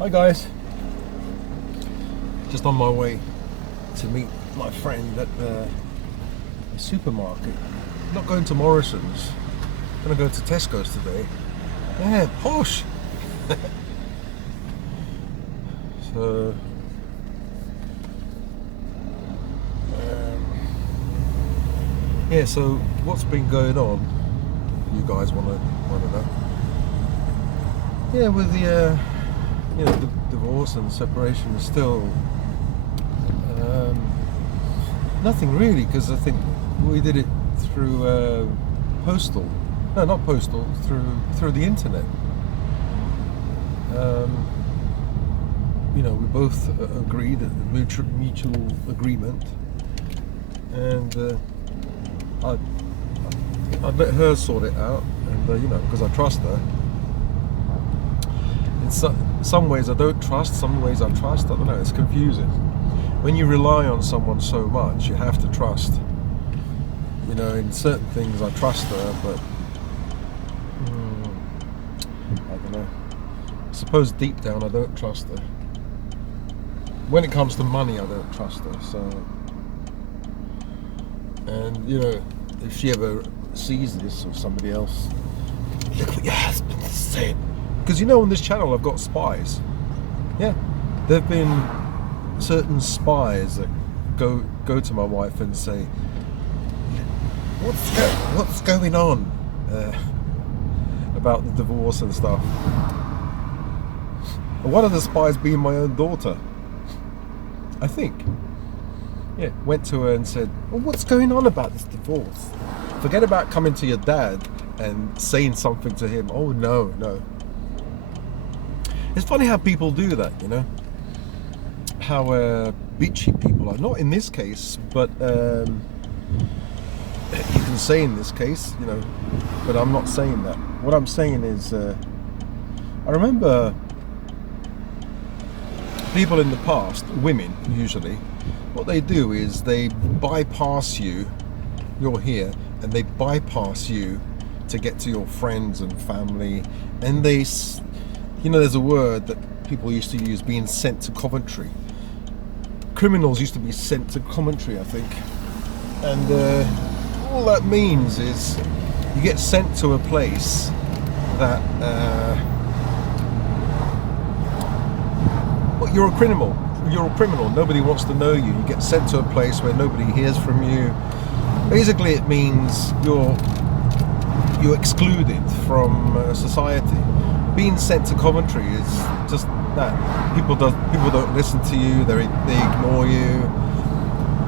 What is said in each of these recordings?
Hi guys, just on my way to meet my friend at the supermarket. Not going to Morrison's, gonna go to Tesco's today. Yeah, posh. So yeah, so what's been going on, you guys want to know? Yeah, with the the divorce and separation is still nothing really, because I think we did it through postal. No, not postal. Through the internet. We both agreed at mutual agreement, and I'd let her sort it out, and because I trust her. In some ways I don't trust, some ways I trust. I don't know, it's confusing. When you rely on someone so much, you have to trust. In certain things I trust her, but I don't know. I suppose deep down I don't trust her. When it comes to money, I don't trust her. So, and if she ever sees this or somebody else, look what your husband said. Because on this channel I've got spies. Yeah, there've been certain spies that go to my wife and say, what's going on about the divorce and stuff. And one of the spies being my own daughter, I think. Yeah, went to her and said, well, what's going on about this divorce? Forget about coming to your dad and saying something to him. Oh no. It's funny how people do that, how bitchy people are. Not in this case, but you can say in this case, but I'm not saying that. What I'm saying is, I remember people in the past, women usually, what they do is they bypass you, you're here, and they bypass you to get to your friends and family, and they... there's a word that people used to use, being sent to Coventry. Criminals used to be sent to Coventry, I think. And all that means is you get sent to a place that... well, you're a criminal. You're a criminal. Nobody wants to know you. You get sent to a place where nobody hears from you. Basically, it means you're excluded from society. Being sent to Coventry is just that. People don't listen to you. They ignore you,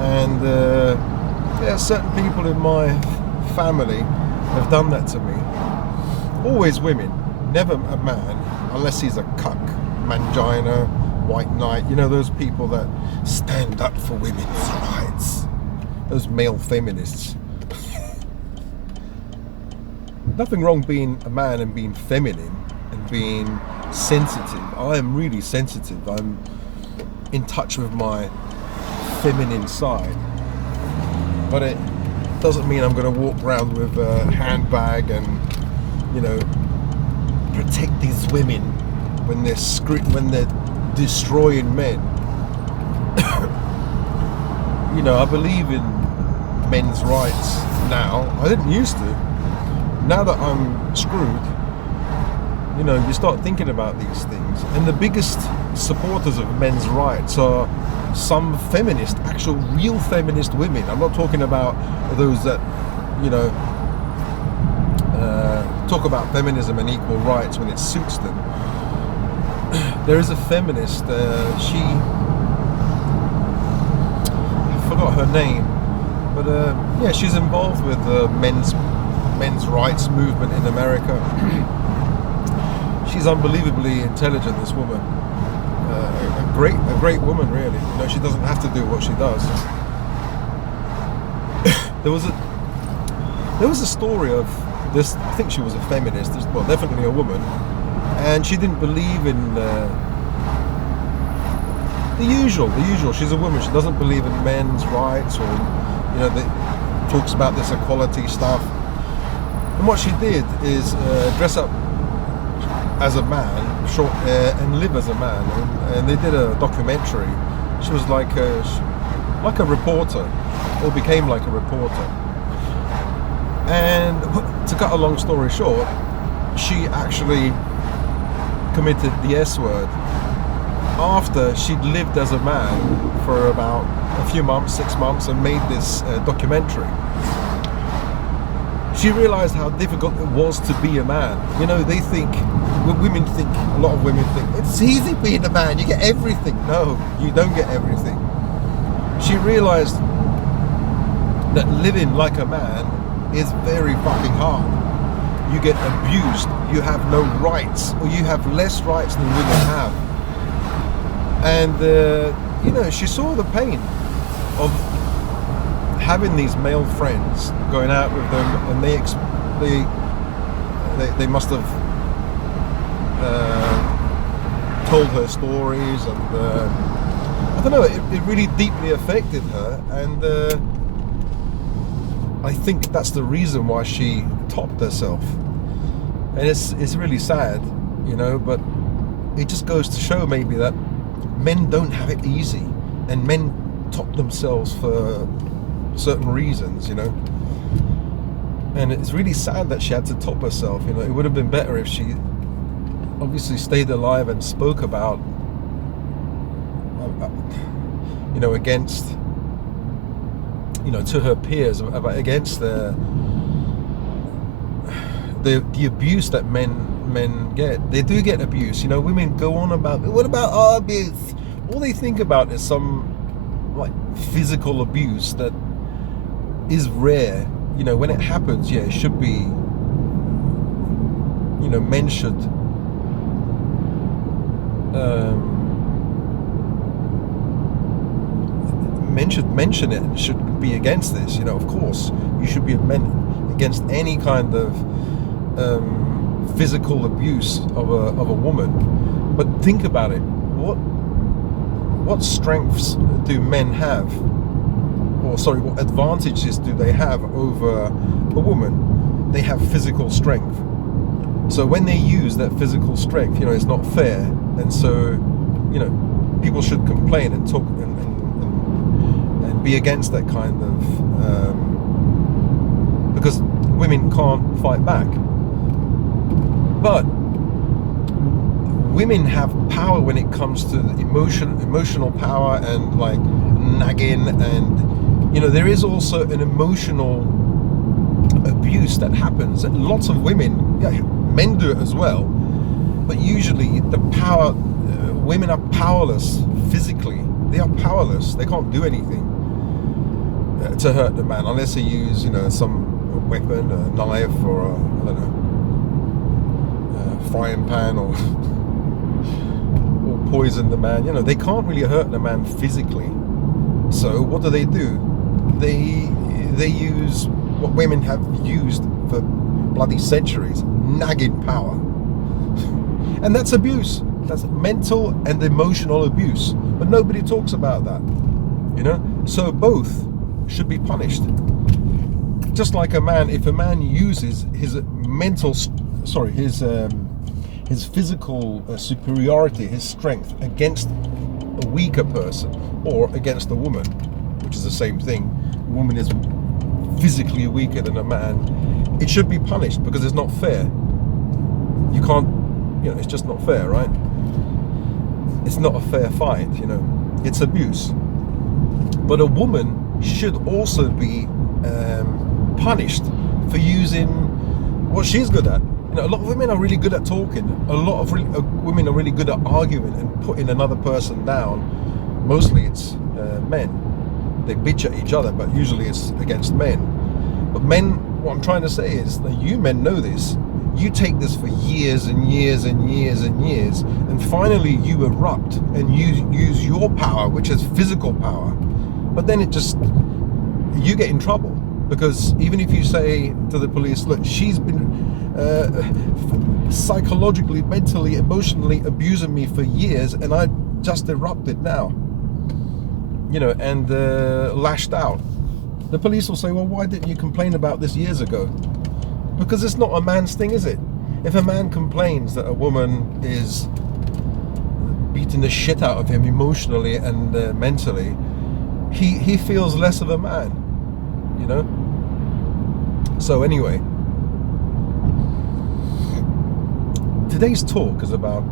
and certain people in my family have done that to me. Always women, never a man, unless he's a cuck, mangina, white knight. Those people that stand up for women's rights. Those male feminists. Nothing wrong being a man and being feminine and being sensitive. I am really sensitive. I'm in touch with my feminine side. But it doesn't mean I'm going to walk around with a handbag and, protect these women when they're destroying men. I believe in men's rights now. I didn't used to. Now that I'm screwed, you start thinking about these things. And the biggest supporters of men's rights are some feminist, actual real feminist women. I'm not talking about those that, talk about feminism and equal rights when it suits them. There is a feminist, I forgot her name, but she's involved with the men's rights movement in America. She's unbelievably intelligent, this woman. A great woman, really. She doesn't have to do what she does. There was a story of this. I think she was a feminist. Well, definitely a woman, and she didn't believe in the usual. She's a woman. She doesn't believe in men's rights, or talks about this equality stuff. And what she did is dress up as a man short hair and live as a man. And they did a documentary. She was like a reporter, or became like a reporter. And to cut a long story short, she actually committed the S word after she'd lived as a man for about a few months, 6 months, and made this documentary. She realized how difficult it was to be a man. You know, they think, women think, a lot of women think, it's easy being a man, you get everything. No, you don't get everything. She realized that living like a man is very fucking hard. You get abused, you have no rights, or you have less rights than women have. And, you know, she saw the pain of having these male friends, going out with them, and they must have told her stories, and I don't know, it really deeply affected her, and I think that's the reason why she topped herself. And it's really sad, you know, but it just goes to show maybe that men don't have it easy, and men top themselves for certain reasons, you know. And it's really sad that she had to top herself, you know. It would have been better if she obviously stayed alive and spoke about, you know, against, you know, to her peers, against the abuse that men get. They do get abuse, you know. Women go on about, what about our abuse? All they think about is some like physical abuse that is rare. You know, when it happens, yeah, it should be, you know, men should mention it and should be against this. You know, of course, you should be against any kind of physical abuse of a woman. But think about it. What strengths do men have? Or sorry, what advantages do they have over a woman? They have physical strength. So when they use that physical strength, you know, it's not fair. And so, you know, people should complain and talk and be against that kind of, because women can't fight back. But women have power when it comes to emotional power and like nagging, and you know, there is also an emotional abuse that happens, and lots of women, yeah, men do it as well, but usually the power, women are powerless physically. They are powerless. They can't do anything to hurt the man unless they use, you know, some weapon, a knife, or I don't know, a frying pan, or poison the man. You know, they can't really hurt the man physically. So what do? They use what women have used for bloody centuries: nagging power. And that's abuse. That's mental and emotional abuse. But nobody talks about that, you know. So both should be punished. Just like a man, if a man uses his his physical superiority, his strength against a weaker person, or against a woman, which is the same thing. A woman is physically weaker than a man. It should be punished because it's not fair. You can't, you know, it's just not fair, right? It's not a fair fight, you know. It's abuse. But a woman should also be punished for using what she's good at. You know, a lot of women are really good at talking. A lot of women are really good at arguing and putting another person down. Mostly it's men. They bitch at each other, but usually it's against men. But men, what I'm trying to say is that you men know this. You take this for years and years and years and years, and finally you erupt and you use your power, which is physical power. But then you get in trouble, because even if you say to the police, look, she's been psychologically, mentally, emotionally abusing me for years, and I just erupted now, you know, and lashed out. The police will say, well, why didn't you complain about this years ago? Because it's not a man's thing, is it? If a man complains that a woman is beating the shit out of him emotionally and mentally, he feels less of a man, you know. So anyway, today's talk is about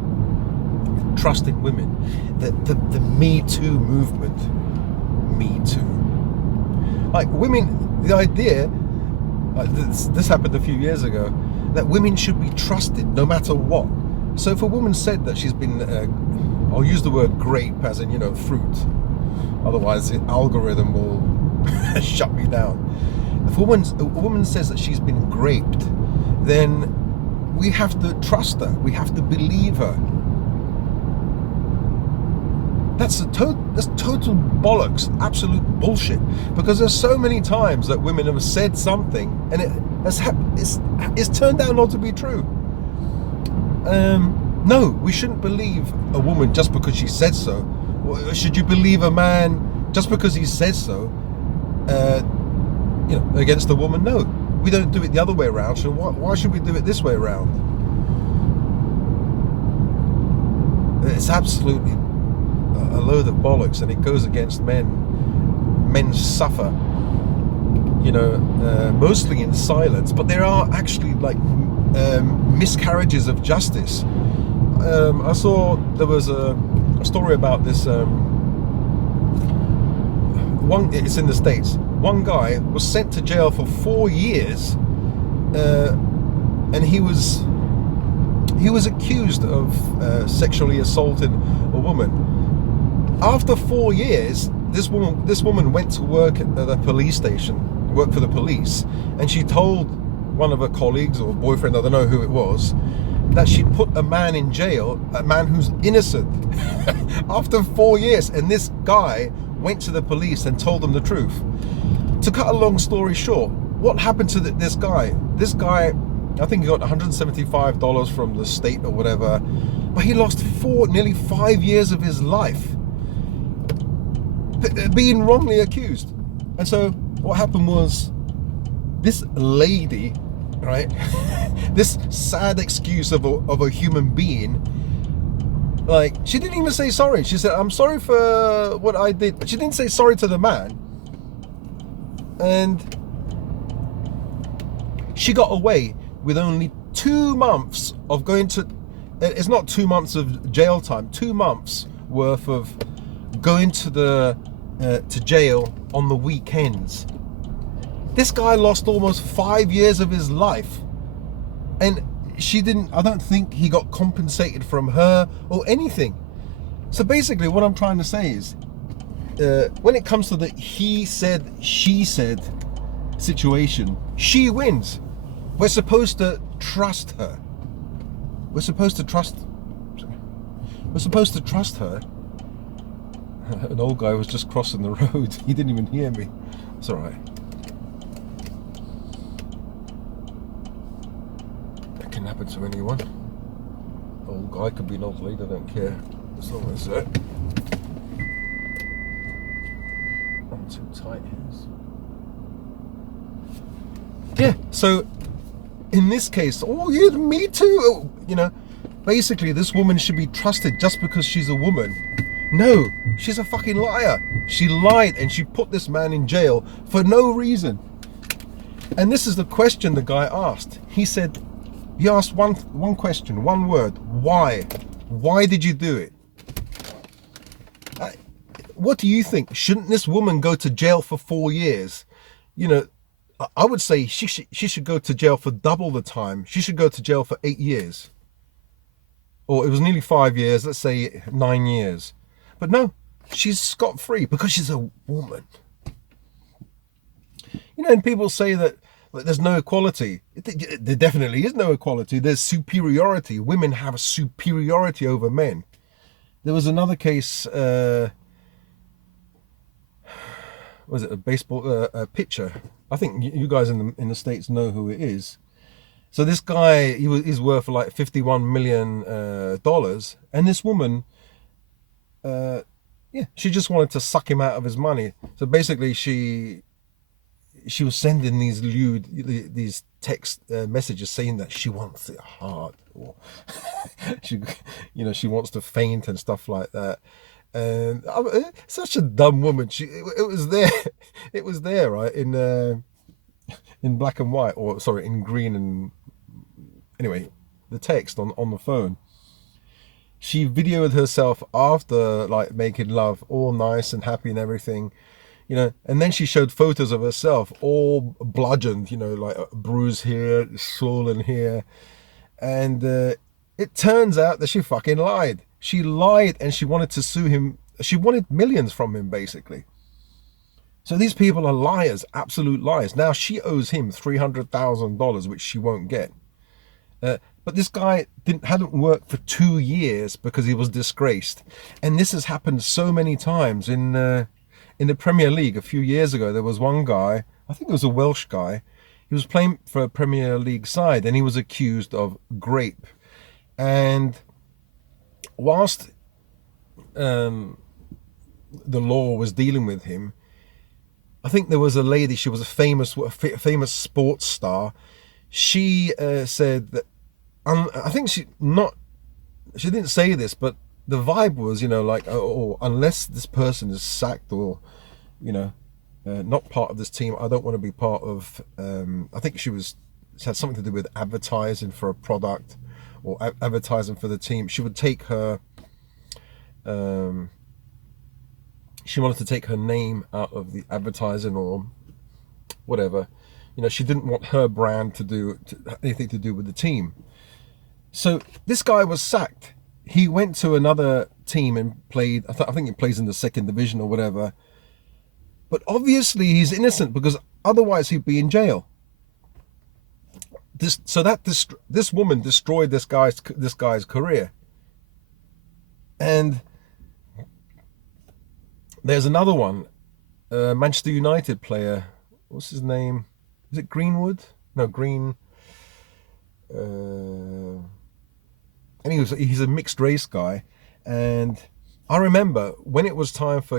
trusting women. The Me Too movement. Me Too. Like women, the idea, this happened a few years ago, that women should be trusted no matter what. So if a woman said that she's been, I'll use the word grape as in, you know, fruit, otherwise the algorithm will shut me down. If a woman says that she's been raped, then we have to trust her. We have to believe her. That's total bollocks, absolute bullshit. Because there's so many times that women have said something and it's turned out not to be true. No, we shouldn't believe a woman just because she said so. Should you believe a man just because he says so? You know, against a woman? No, we don't do it the other way around. So why should we do it this way around? It's absolutely a load of bollocks, and it goes against men. Men suffer, you know, mostly in silence, but there are actually like miscarriages of justice. I saw there was a story about this. It's in the States. One guy was sent to jail for 4 years, and he was accused of sexually assaulting a woman. After 4 years, this woman went to work at the police station, worked for the police, and she told one of her colleagues or boyfriend, I don't know who it was, that she'd put a man in jail, a man who's innocent, after 4 years. And this guy went to the police and told them the truth. To cut a long story short, what happened to this guy? This guy, I think he got $175 from the state or whatever, but he lost nearly 5 years of his life being wrongly accused. And so what happened was, this lady, right, this sad excuse of a human being, like, she didn't even say sorry. She said, I'm sorry for what I did, but she didn't say sorry to the man. And she got away with only 2 months of going to, it's not 2 months of jail time, 2 months worth of going to jail on the weekends. This guy lost almost 5 years of his life, and I don't think he got compensated from her or anything. So basically what I'm trying to say is, when it comes to the he said, she said situation, she wins. We're supposed to trust her. We're supposed to trust her. An old guy was just crossing the road. He didn't even hear me. It's all right. That can happen to anyone. Old guy could be an old lady, I don't care. As long as I'm too tight here. Yeah, so in this case, oh yeah, me too. You know, basically this woman should be trusted just because she's a woman. No, she's a fucking liar. She lied and she put this man in jail for no reason. And this is the question the guy asked. He asked one question, one word. Why? Why did you do it? What do you think? Shouldn't this woman go to jail for 4 years? You know, I would say she should go to jail for double the time. She should go to jail for 8 years. Or it was nearly 5 years, let's say 9 years. But no, she's scot-free because she's a woman. You know, and people say that there's no equality. There definitely is no equality. There's superiority. Women have a superiority over men. There was another case, was it a baseball pitcher? I think you guys in the States know who it is. So this guy, he's worth like $51 million, and this woman, she just wanted to suck him out of his money. So basically, she she was sending these text messages saying that she wants it hard, or she wants to faint and stuff like that. And such a dumb woman. It was there, it was there, right, in black and white, or sorry, in green, and anyway, the text on the phone. She videoed herself after, like, making love, all nice and happy and everything, and then she showed photos of herself all bludgeoned, like a bruise here, swollen here, and it turns out that she fucking lied. She lied, and she wanted to sue him. She wanted millions from him, basically. So these people are liars, absolute liars. Now she owes him $300,000, which she won't get. But this guy hadn't worked for 2 years because he was disgraced, and this has happened so many times in the Premier League. A few years ago, there was one guy, I think it was a Welsh guy. He was playing for a Premier League side, and he was accused of rape. And whilst the law was dealing with him, I think there was a lady. She was a famous sports star. She said that. I think she didn't say this, but the vibe was, like, unless this person is sacked or, not part of this team, I don't want to be part of. I think it had something to do with advertising for a product or advertising for the team. She would take her. She wanted to take her name out of the advertising or whatever. She didn't want her brand to do anything to do with the team. So this guy was sacked. He went to another team and played. I think he plays in the second division or whatever. But obviously he's innocent, because otherwise he'd be in jail. This woman destroyed this guy's career. And there's another one, Manchester United player. What's his name? Is it Greenwood? No, Green. And he's a mixed race guy, and I remember when it was time for,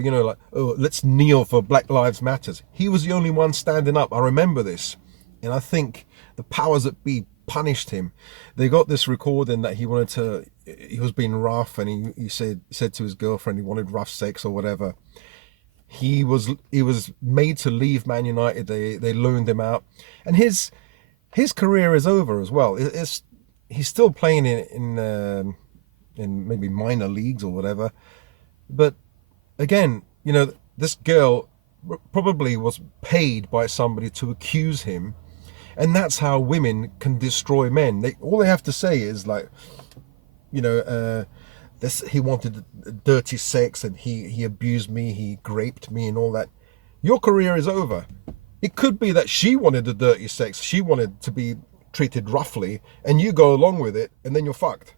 let's kneel for Black Lives Matters, he was the only one standing up. I remember this, and I think the powers that be punished him. They got this recording that he was being rough, and he said to his girlfriend he wanted rough sex or whatever. He was made to leave Man United. They loaned him out, and his career is over as well. He's still playing in maybe minor leagues or whatever. But again, this girl probably was paid by somebody to accuse him, and that's how women can destroy men. All they have to say is, like, he wanted dirty sex, and he abused me, he raped me, and all that. Your career is over. It could be that she wanted the dirty sex, she wanted to be treated roughly, and you go along with it, and then you're fucked.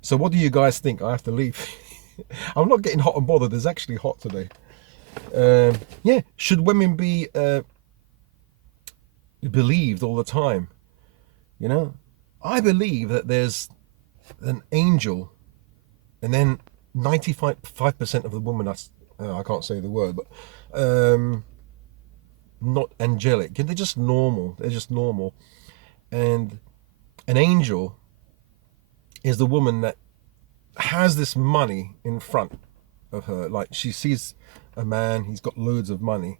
So what do you guys think? I have to leave. I'm not getting hot and bothered. It's actually hot today. Should women be believed all the time? I believe that there's an angel, and then 95% of the women I can't say the word, but not angelic. They're just normal. And an angel is the woman that has this money in front of her. Like, she sees a man, he's got loads of money,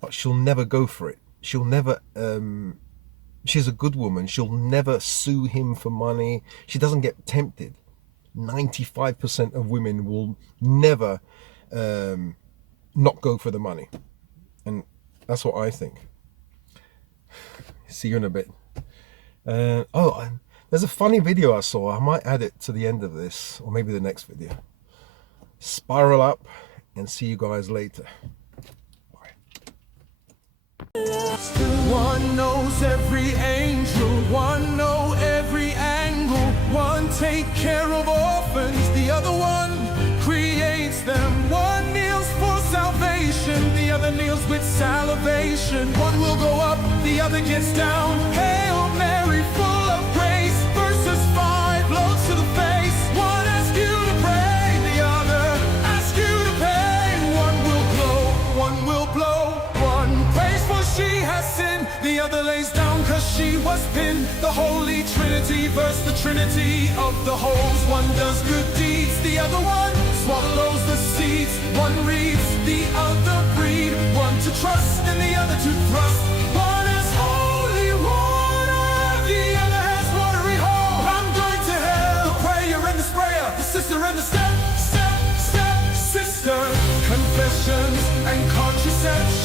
but she'll never go for it. She'll never, she's a good woman. She'll never sue him for money. She doesn't get tempted. 95% of women will never not go for the money. And that's what I think. See you in a bit. There's a funny video I saw. I might add it to the end of this, or maybe the next video. Spiral up, and see you guys later. Bye. One knows every angel, one knows every angle, one takes care of orphans, the other one creates them. One kneels for salvation, the other kneels with salivation. One will go up, the other gets down. Hail Mary, full of grace. Verses 5, blows to the face. One asks you to pray, the other asks you to pay. One will glow, one will blow. One prays for holes, one does good deeds, the other one swallows the seeds. One reads, the other breed, one to trust and the other to thrust. One has holy water, the other has watery hole. I'm going to hell, the prayer and the sprayer, the sister and the step sister. Confessions and contraception.